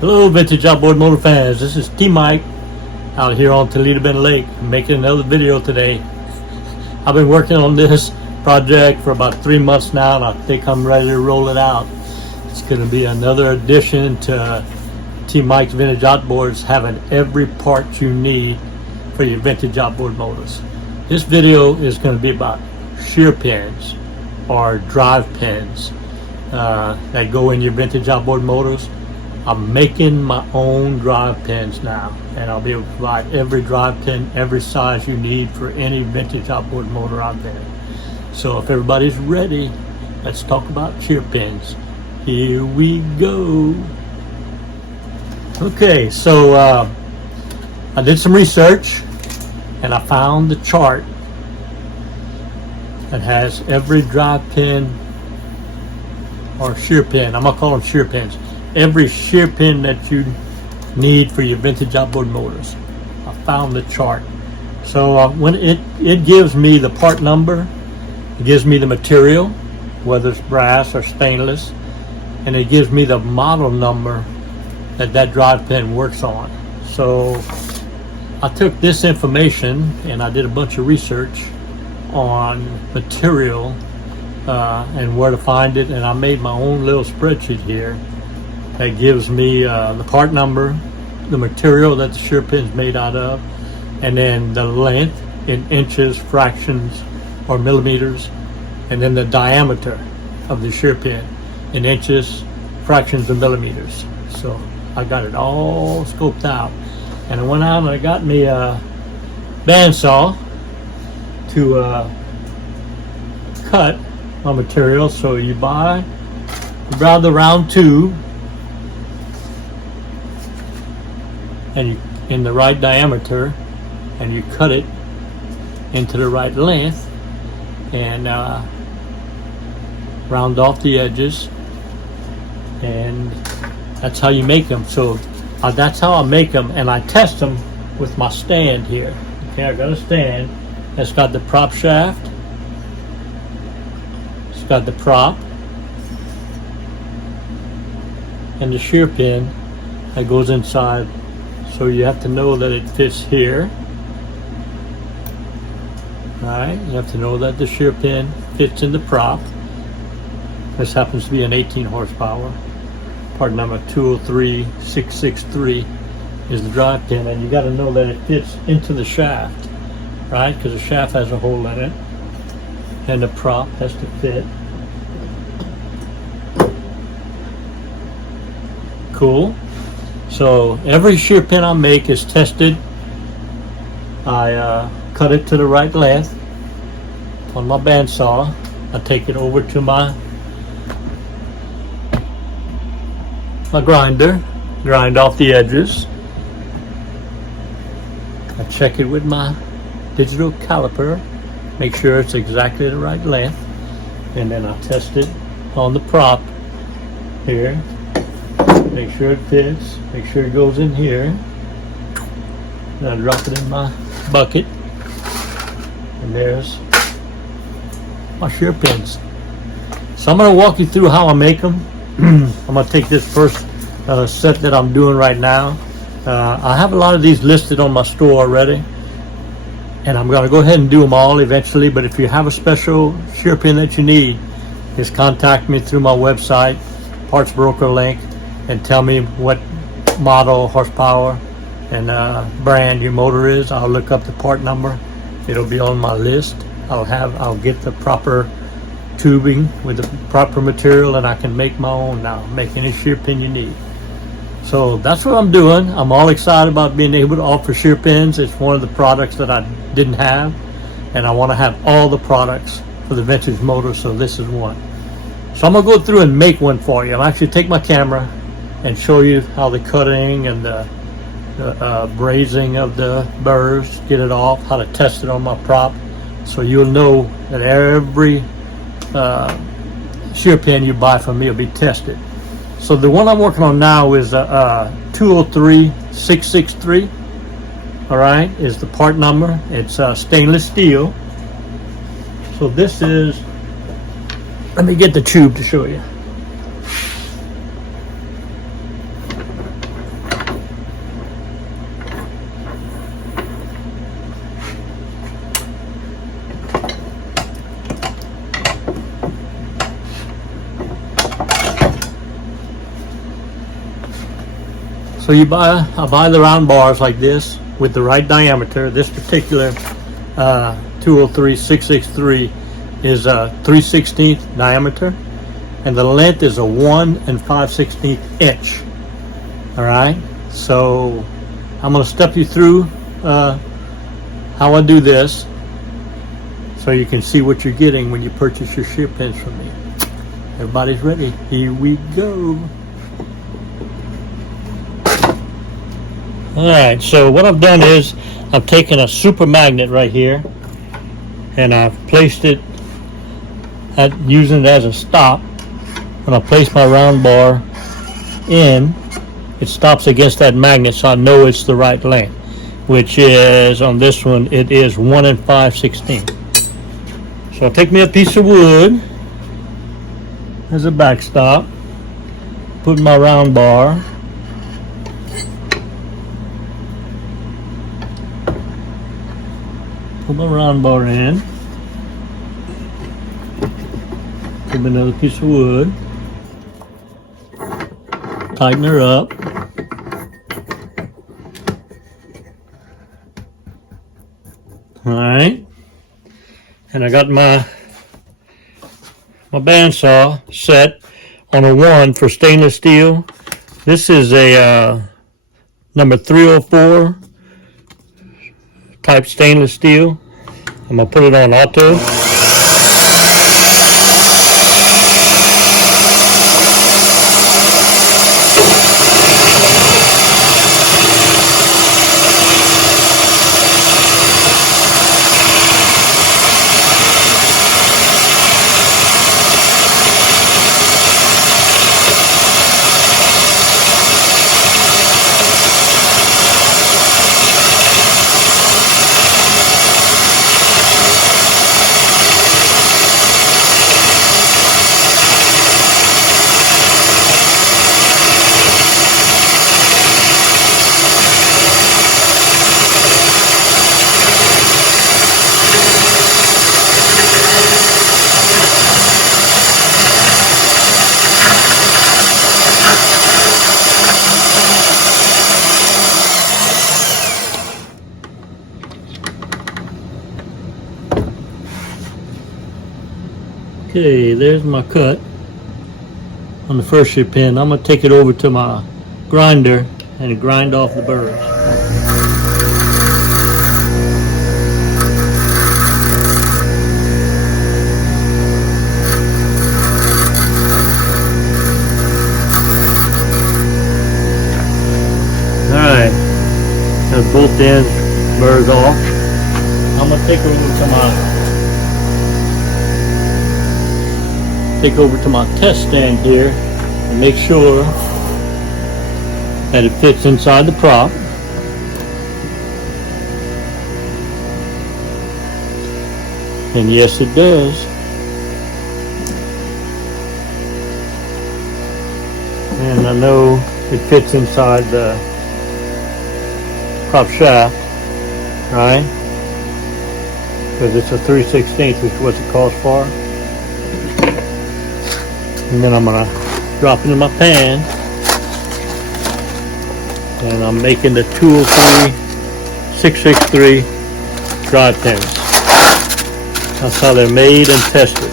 Hello vintage outboard motor fans, this is T-Mike out here on Toledo Bend Lake making another video today. I've been working on this project for about 3 months now and I think I'm ready to roll it out. It's going to be another addition to T-Mike's Vintage Outboards, having every part you need for your vintage outboard motors. This video is going to be about shear pins or drive pins that go in your vintage outboard motors. I'm making my own drive pins now, and I'll be able to provide every drive pin, every size you need for any vintage outboard motor out there. So if everybody's ready, let's talk about shear pins. Here we go. Okay, so I did some research and I found the chart that has every drive pin or shear pin. I'm gonna call them shear pins. Every shear pin that you need for your vintage outboard motors. I found the chart. So when it gives me the part number, it gives me the material, whether it's brass or stainless, and it gives me the model number that drive pin works on. So I took this information and I did a bunch of research on material and where to find it, and I made my own little spreadsheet here that gives me the part number, the material that the shear pin is made out of, and then the length in inches, fractions, or millimeters, and then the diameter of the shear pin in inches, fractions, and millimeters. So I got it all scoped out, and I went out and I got me a bandsaw to cut my material. So you grab the round tube and you in the right diameter, and you cut it into the right length and round off the edges, and that's how you make them. So that's how I make them, and I test them with my stand here. Okay, I got a stand that's got the prop shaft, it's got the prop and the shear pin that goes inside. So you have to know that it fits here. Alright, you have to know that the shear pin fits in the prop. This happens to be an 18 horsepower. Part number 203663 is the drive pin, and you got to know that it fits into the shaft, right? Because the shaft has a hole in it, and the prop has to fit. Cool. So every shear pin I make is tested. I cut it to the right length on my bandsaw. I take it over to my grinder, grind off the edges. I check it with my digital caliper, make sure it's exactly the right length, and then I test it on the prop here. Make sure it fits, make sure it goes in here. And I drop it in my bucket, and there's my shear pins. So I'm going to walk you through how I make them. I'm going to take this first set that I'm doing right now. I have a lot of these listed on my store already, and I'm going to go ahead and do them all eventually. But if you have a special shear pin that you need, just contact me through my website, parts broker link, and tell me what model, horsepower, and brand your motor is. I'll look up the part number. It'll be on my list. I'll get the proper tubing with the proper material, and I can make my own now. Make any shear pin you need. So that's what I'm doing. I'm all excited about being able to offer shear pins. It's one of the products that I didn't have, and I want to have all the products for the vintage motor, so this is one. So I'm gonna go through and make one for you. I'll actually take my camera and show you how the cutting and the brazing of the burrs, get it off, how to test it on my prop, so you'll know that every shear pin you buy from me will be tested. So the one I'm working on now is a 203663. All right, is the part number. It's stainless steel. So this is, let me get the tube to show you. So I buy the round bars like this with the right diameter. This particular 203 663 is a 3/16 diameter, and the length is a 1 5/16 inch. All right, so I'm going to step you through how I do this, so you can see what you're getting when you purchase your shear pins from me. Everybody's ready. Here we go. All right, so what I've done is I've taken a super magnet right here and I've placed it using it as a stop. When I place my round bar in, it stops against that magnet, so I know it's the right length, which is, on this one, it is 1 5/16. So I'll take me a piece of wood as a backstop, put my round bar, put my round bar in, put another piece of wood, tighten her up, all right, and I got my bandsaw set on a 1 for stainless steel. This is a number 304 type stainless steel. I'm gonna put it on auto. Okay, there's my cut on the first shear pin. I'm going to take it over to my grinder and grind off the burrs. Alright, got both ends burrs off. I'm going to take over to my test stand here and make sure that it fits inside the prop. And yes, it does. And I know it fits inside the prop shaft, right? Because it's a 3/16, which is what it calls for. And then I'm gonna drop it in my pan, and I'm making the 203 663 drive pins. That's how they're made and tested.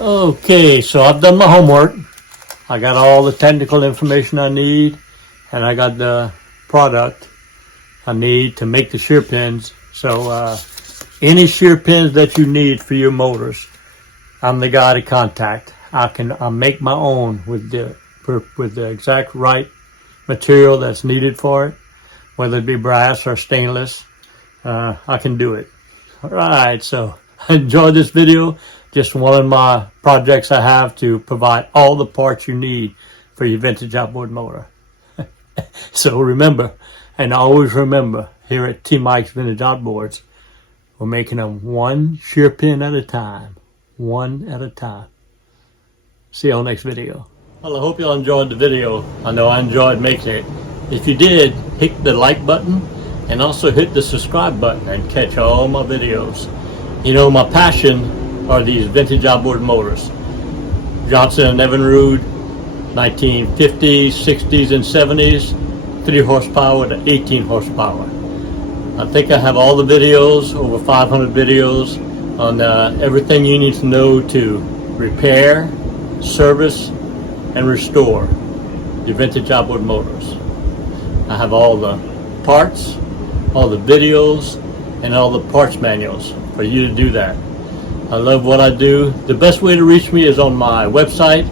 Okay, so I've done my homework. I got all the technical information I need, and I got the product I need to make the shear pins. So any shear pins that you need for your motors, I'm the guy to contact. I'll make my own with the exact right material that's needed for it, whether it be brass or stainless. I can do it. All right, so I enjoyed this video. Just one of my projects I have to provide all the parts you need for your vintage outboard motor. So remember, and always remember, here at T. Mike's Vintage Outboards, we're making them one shear pin at a time. One at a time. See you on the next video. Well, I hope you all enjoyed the video. I know I enjoyed making it. If you did, hit the like button and also hit the subscribe button and catch all my videos. You know, my passion are these vintage outboard motors. Johnson and Evinrude, 1950s, 60s, and 70s, 3 horsepower to 18 horsepower. I think I have all the videos, over 500 videos, on everything you need to know to repair, service, and restore your vintage outboard motors. I have all the parts, all the videos, and all the parts manuals for you to do that. I love what I do. The best way to reach me is on my website,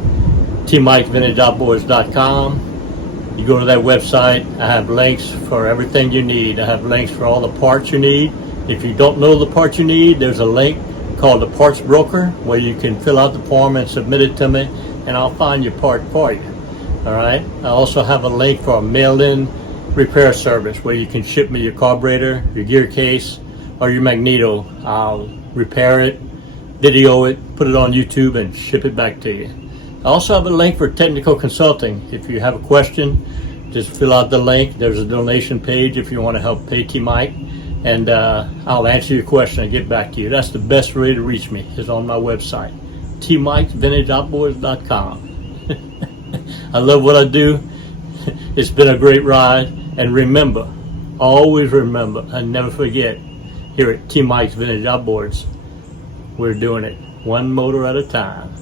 tmikesvintageoutboards.com. You go to that website, I have links for everything you need. I have links for all the parts you need. If you don't know the parts you need, there's a link called the Parts Broker where you can fill out the form and submit it to me, and I'll find your part for you. All right. I also have a link for a mail-in repair service where you can ship me your carburetor, your gear case, or your magneto. I'll repair it, video it, put it on YouTube, and ship it back to you. I also have a link for technical consulting. If you have a question, just fill out the link. There's a donation page if you want to help pay T-Mike, and I'll answer your question and get back to you. That's the best way to reach me, is on my website, tmikesvintageoutboards.com. I love what I do. It's been a great ride. And remember, always remember, and never forget, here at T-Mike's Vintage Outboards, we're doing it one motor at a time.